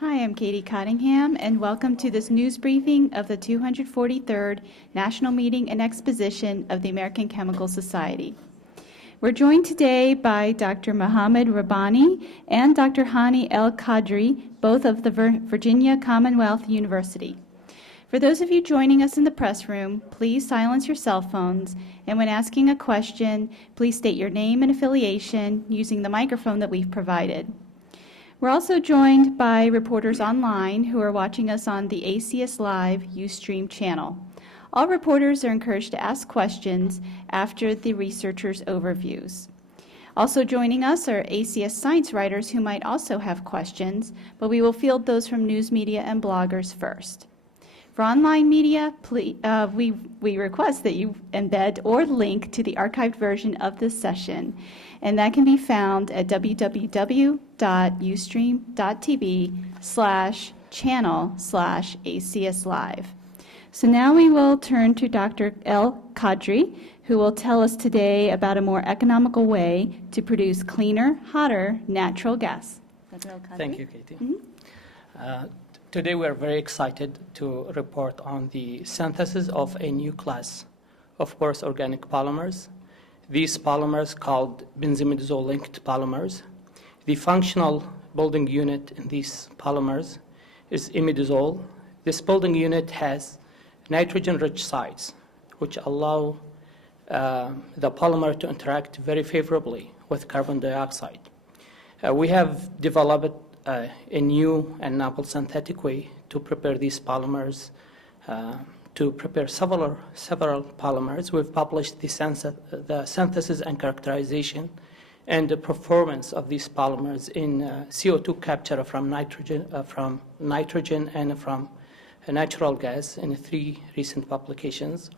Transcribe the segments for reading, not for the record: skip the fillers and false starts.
Hi, I'm Katie Cottingham, and welcome to this news briefing of the 243rd National Meeting and Exposition of the American Chemical Society. We're joined today by Dr. Mohammed Rabbani and Dr. Hani El-Qadri, both of the Virginia Commonwealth University. For those of you joining us in the press room, please silence your cell phones, and when asking a question, please state your name and affiliation using the microphone that we've provided. We're also joined by reporters online who are watching us on the ACS Live Ustream channel. All reporters are encouraged to ask questions after the researchers' overviews. Also joining us are ACS science writers who might also have questions, but we will field those from news media and bloggers first. For online media, please, we request that you embed or link to the archived version of this session, and that can be found at www.ustream.tv/channel/ACS Live. So now we will turn to Dr. El-Qadri, who will tell us today about a more economical way to produce cleaner, hotter natural gas. Dr. El-Qadri? Thank you, Katie. Today we are very excited to report on the synthesis of a new class of porous organic polymers. These polymers called benzimidazole-linked polymers. The functional building unit in these polymers is imidazole. This building unit has nitrogen-rich sites, which allow the polymer to interact very favorably with carbon dioxide. We have developed a new and novel synthetic way to prepare these polymers, to prepare several polymers. We've published the synthesis and characterization and the performance of these polymers in CO2 capture from nitrogen and from natural gas in 3 recent publications.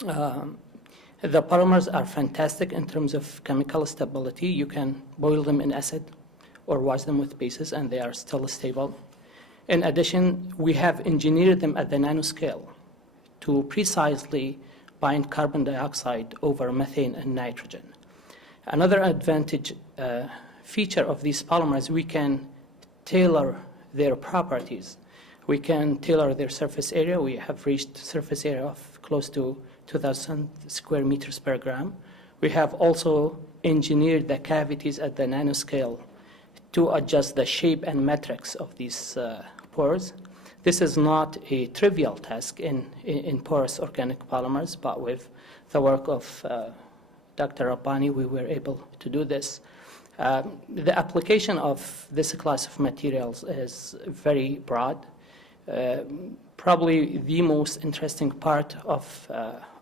The polymers are fantastic in terms of chemical stability. You can boil them in acid or wash them with bases, and they are still stable. In addition, we have engineered them at the nanoscale to precisely bind carbon dioxide over methane and nitrogen. Another advantage feature of these polymers, we can tailor their properties. We can tailor their surface area. We have reached surface area of close to 2,000 square meters per gram. We have also engineered the cavities at the nanoscale to adjust the shape and metrics of these pores. This is not a trivial task in porous organic polymers, but with the work of Dr. Rabbani, we were able to do this. The application of this class of materials is very broad. Probably the most interesting part of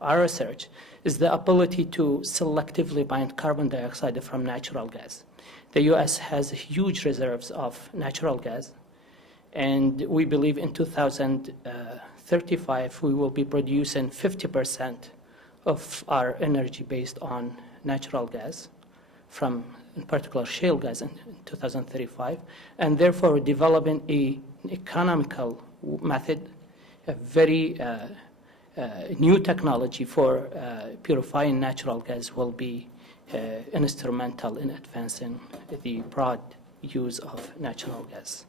our research is the ability to selectively bind carbon dioxide from natural gas. The U.S. has huge reserves of natural gas, and we believe in 2035 we will be producing 50% of our energy based on natural gas, from in particular shale gas in 2035, and therefore developing an economical method, a very new technology for purifying natural gas will be instrumental in advancing the broad use of natural gas.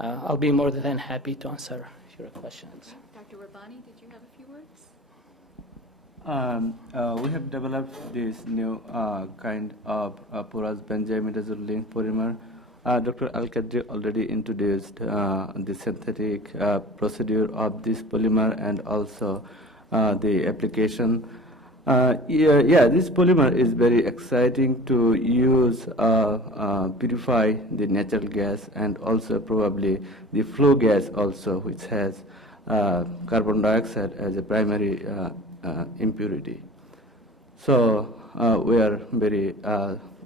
I'll be more than happy to answer your questions. Dr. Rabbani, did you have a few words? We have developed this new kind of porous benzimidazole-linked polymer. Dr. El-Qadri already introduced the synthetic procedure of this polymer and also the application. This polymer is very exciting to use, purify the natural gas and also probably the flue gas also, which has carbon dioxide as a primary impurity. So we are very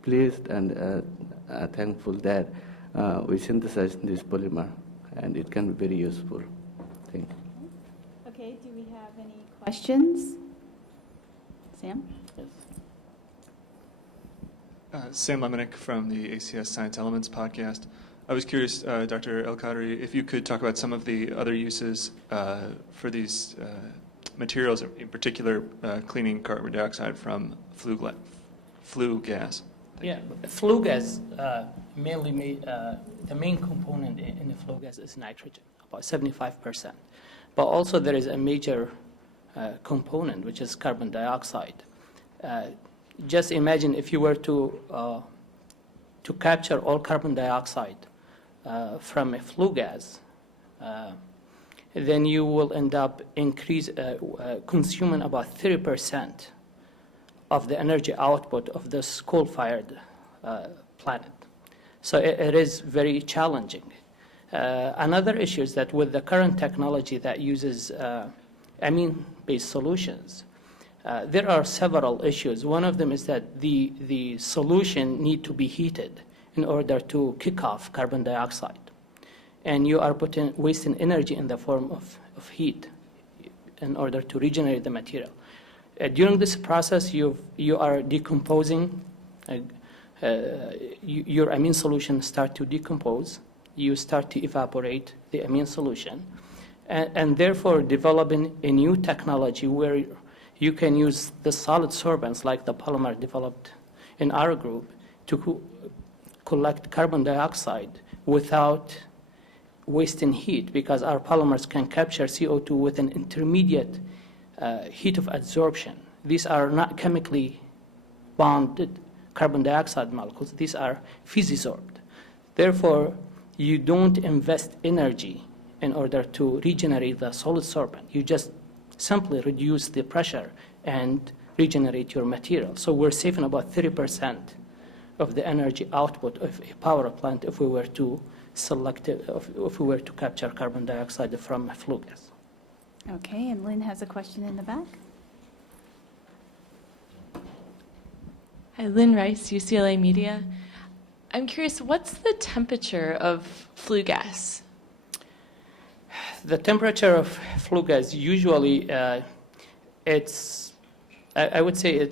pleased and thankful that we synthesized this polymer, and it can be very useful. Thank you. Okay, do we have any questions? Sam? Yes. Sam Lemenek from the ACS Science Elements podcast. I was curious, Dr. El-Qadri, if you could talk about some of the other uses for these materials, in particular cleaning carbon dioxide from flue gas. Yeah, flue gas mainly the main component in the flue gas is nitrogen, about 75%. But also there is a major component, which is carbon dioxide. Just imagine if you were to capture all carbon dioxide from a flue gas, then you will end up consuming about 30% of the energy output of this coal-fired planet. So it is very challenging. Another issue is that with the current technology that uses amine-based solutions, there are several issues. One of them is that the solution need to be heated in order to kick off carbon dioxide. And you are wasting energy in the form of heat in order to regenerate the material. During this process, you are decomposing. Your amine solution start to decompose. You start to evaporate the amine solution. And therefore, developing a new technology where you can use the solid sorbents like the polymer developed in our group to collect carbon dioxide without wasting heat, because our polymers can capture CO2 with an intermediate heat of adsorption. These are not chemically bonded carbon dioxide molecules. These are physisorbed. Therefore, you don't invest energy in order to regenerate the solid sorbent. You just simply reduce the pressure and regenerate your material. So we're saving about 30% of the energy output of a power plant if we were to capture carbon dioxide from flue gas. Okay, and Lynn has a question in the back. Hi, Lynn Rice, UCLA Media. I'm curious, what's the temperature of flue gas? The temperature of flue gas usually I would say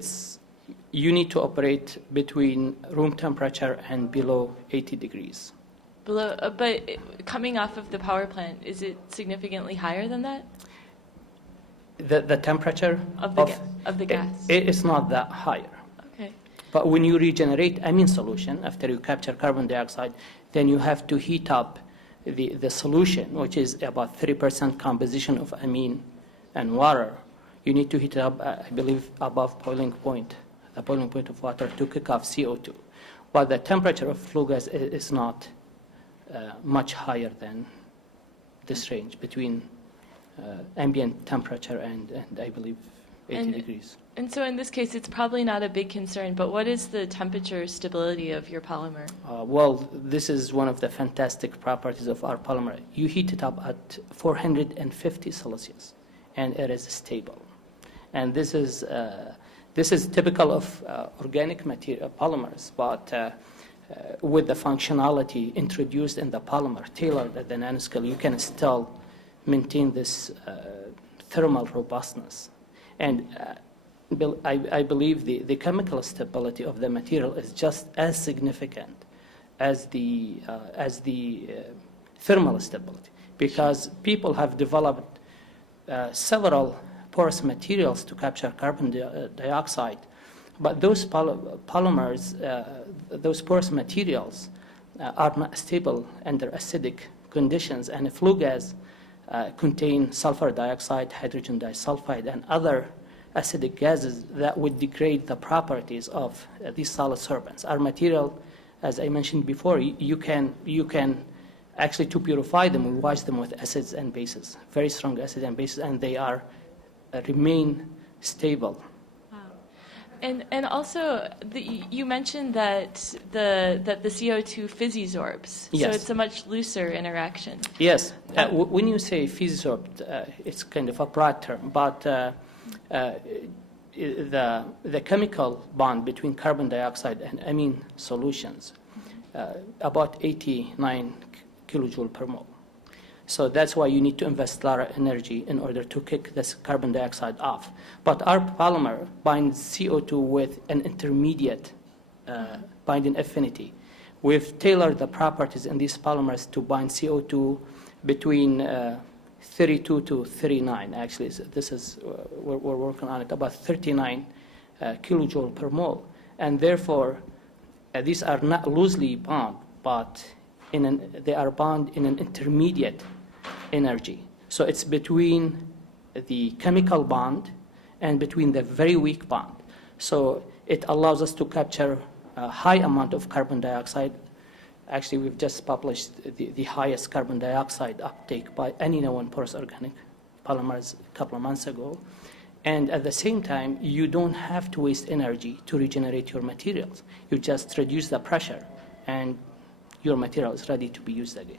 you need to operate between room temperature and below 80 degrees. Below, but coming off of the power plant, is it significantly higher than that? The temperature of the gas? It is not that higher. Okay. But when you regenerate amine solution, after you capture carbon dioxide, then you have to heat up the solution, which is about 30% composition of amine and water. You need to heat it up, I believe, above boiling point, the boiling point of water, to kick off CO2. But the temperature of flue gas is not much higher than this range, between ambient temperature and I believe 80 degrees. And so in this case, it's probably not a big concern, but what is the temperature stability of your polymer? Well, this is one of the fantastic properties of our polymer. You heat it up at 450 Celsius, and it is stable. And this is typical of organic material polymers, but with the functionality introduced in the polymer, tailored at the nanoscale, you can still maintain this thermal robustness. And I believe the chemical stability of the material is just as significant as the thermal stability, because people have developed several porous materials to capture carbon dioxide, but those polymers, those porous materials are not stable under acidic conditions, and flue gas contain sulfur dioxide, hydrogen disulfide, and other acidic gases that would degrade the properties of these solid sorbents. Our material, as I mentioned before, you can actually, to purify them, we wash them with acids and bases, very strong acids and bases, and they remain stable. Wow. And also, you mentioned that the CO2 physisorbs. Yes. So it's a much looser interaction. Yes. When you say physisorbed, it's kind of a broad term, but the chemical bond between carbon dioxide and amine solutions, about 89 kilojoule per mole. So that's why you need to invest a lot of energy in order to kick this carbon dioxide off. But our polymer binds CO2 with an intermediate binding affinity. We've tailored the properties in these polymers to bind CO2 between 32 to 39. Actually, this is we're working on it, about 39 kilojoule per mole. And therefore, these are not loosely bound, but they are bound in an intermediate energy. So it's between the chemical bond and between the very weak bond. So it allows us to capture a high amount of carbon dioxide. Actually, we've just published the highest carbon dioxide uptake by any known porous organic polymers a couple of months ago. And at the same time, you don't have to waste energy to regenerate your materials. You just reduce the pressure, and your material is ready to be used again.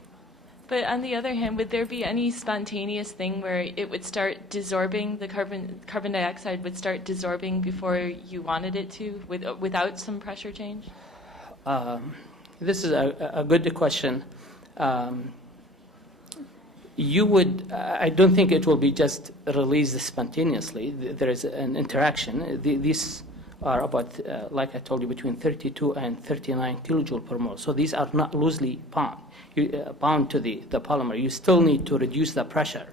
But on the other hand, would there be any spontaneous thing where it would start desorbing, the carbon dioxide would start desorbing before you wanted it to, without some pressure change? This is a good question. I don't think it will be just released spontaneously. There is an interaction. These are about, like I told you, between 32 and 39 kilojoule per mole. So these are not loosely bound to the polymer. You still need to reduce the pressure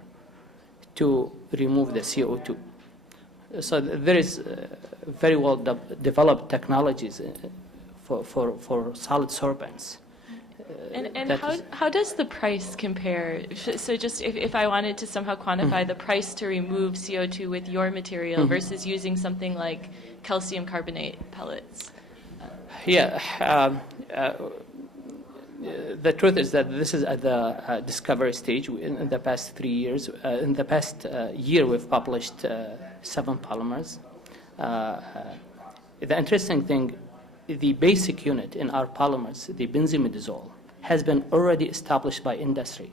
to remove the CO2. So there is very well developed technologies for solid sorbents. And how does the price compare? So just if I wanted to somehow quantify the price to remove CO2 with your material versus using something like calcium carbonate pellets? The truth is that this is at the discovery stage. In the past 3 years, in the past year, we've published 7 polymers. The interesting thing, the basic unit in our polymers, the benzimidazole, has been already established by industry.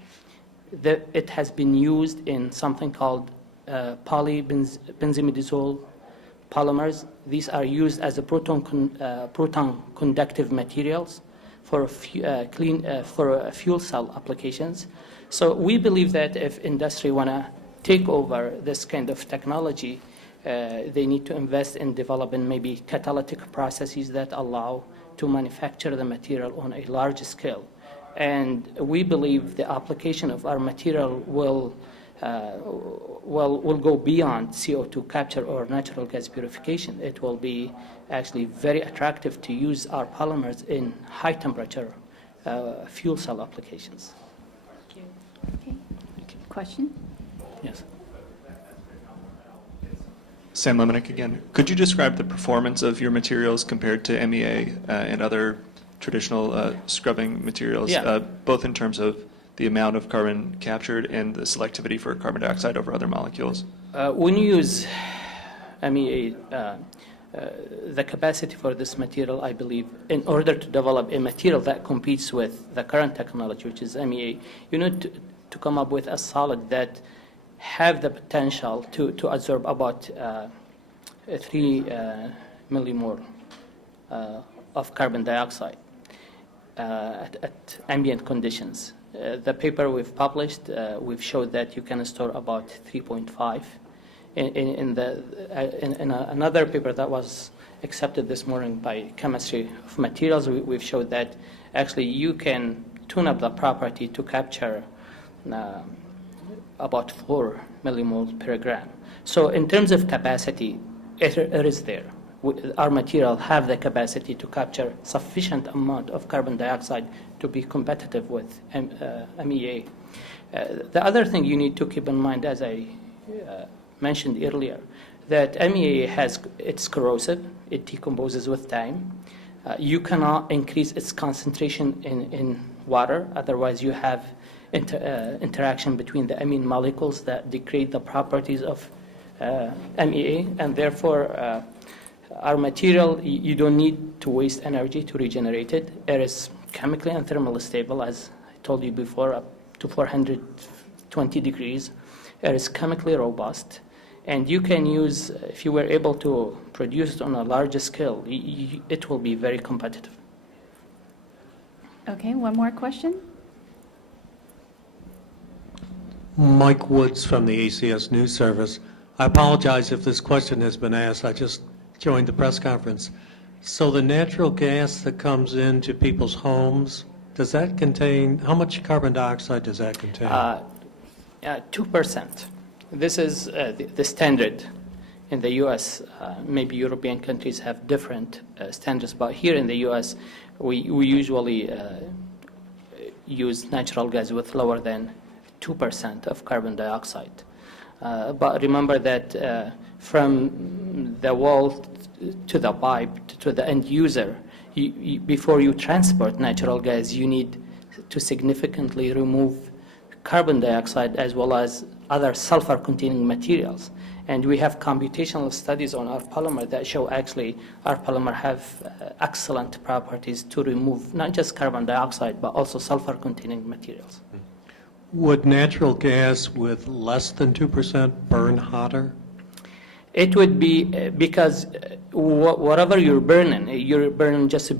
It has been used in something called polybenzimidazole polymers. These are used as a proton conductive materials for fuel cell applications. So we believe that if industry want to take over this kind of technology, they need to invest in developing maybe catalytic processes that allow to manufacture the material on a large scale. And we believe the application of our material will go beyond CO2 capture or natural gas purification. It will be actually very attractive to use our polymers in high temperature fuel cell applications. Okay. Question? Yes. Sam Lemonik again. Could you describe the performance of your materials compared to MEA and other traditional scrubbing materials, both in terms of the amount of carbon captured and the selectivity for carbon dioxide over other molecules? When you use MEA, the capacity for this material, I believe, in order to develop a material that competes with the current technology, which is MEA, you need to come up with a solid that have the potential to absorb about 3 millimole of carbon dioxide at ambient conditions. The paper we've published, we've showed that you can store about 3.5. In another paper that was accepted this morning by Chemistry of Materials, we've showed that actually you can tune up the property to capture about 4 millimoles per gram. So in terms of capacity, it is there. Our material have the capacity to capture sufficient amount of carbon dioxide to be competitive with MEA. The other thing you need to keep in mind, as I mentioned earlier, that MEA it's corrosive, it decomposes with time. You cannot increase its concentration in water, otherwise you have interaction between the amine molecules that degrade the properties of MEA, and therefore our material, you don't need to waste energy to regenerate it. It is chemically and thermally stable, as I told you before, up to 420 degrees. It is chemically robust, and you can use, if you were able to produce it on a larger scale, it will be very competitive. Okay, one more question? Mike Woods from the ACS News Service. I apologize if this question has been asked. I just joined the press conference. So the natural gas that comes into people's homes, does that contain, how much carbon dioxide does that contain? 2%. This is the standard In the U.S., maybe European countries have different standards, but here in the U.S., we usually use natural gas with lower than 2% of carbon dioxide. But remember that from the wall to the pipe to the end user, before you transport natural gas, you need to significantly remove carbon dioxide as well as other sulfur-containing materials. And we have computational studies on our polymer that show actually our polymer have excellent properties to remove not just carbon dioxide, but also sulfur-containing materials. Would natural gas with less than 2% burn hotter? It would be because whatever you're burning just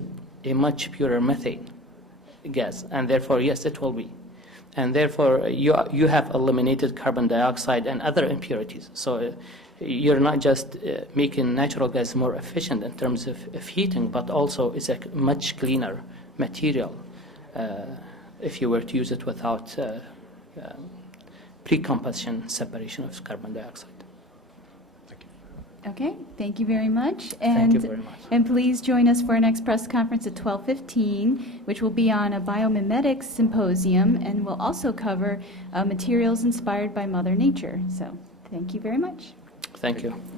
a much purer methane gas, and therefore, yes, it will be. And therefore, you have eliminated carbon dioxide and other impurities. So you're not just making natural gas more efficient in terms of heating, but also it's a much cleaner material if you were to use it without pre-combustion separation of carbon dioxide. Okay, thank you very much. Thank you very much. And please join us for our next press conference at 12:15, which will be on a biomimetics symposium, and will also cover materials inspired by Mother Nature. So thank you very much. Thank you.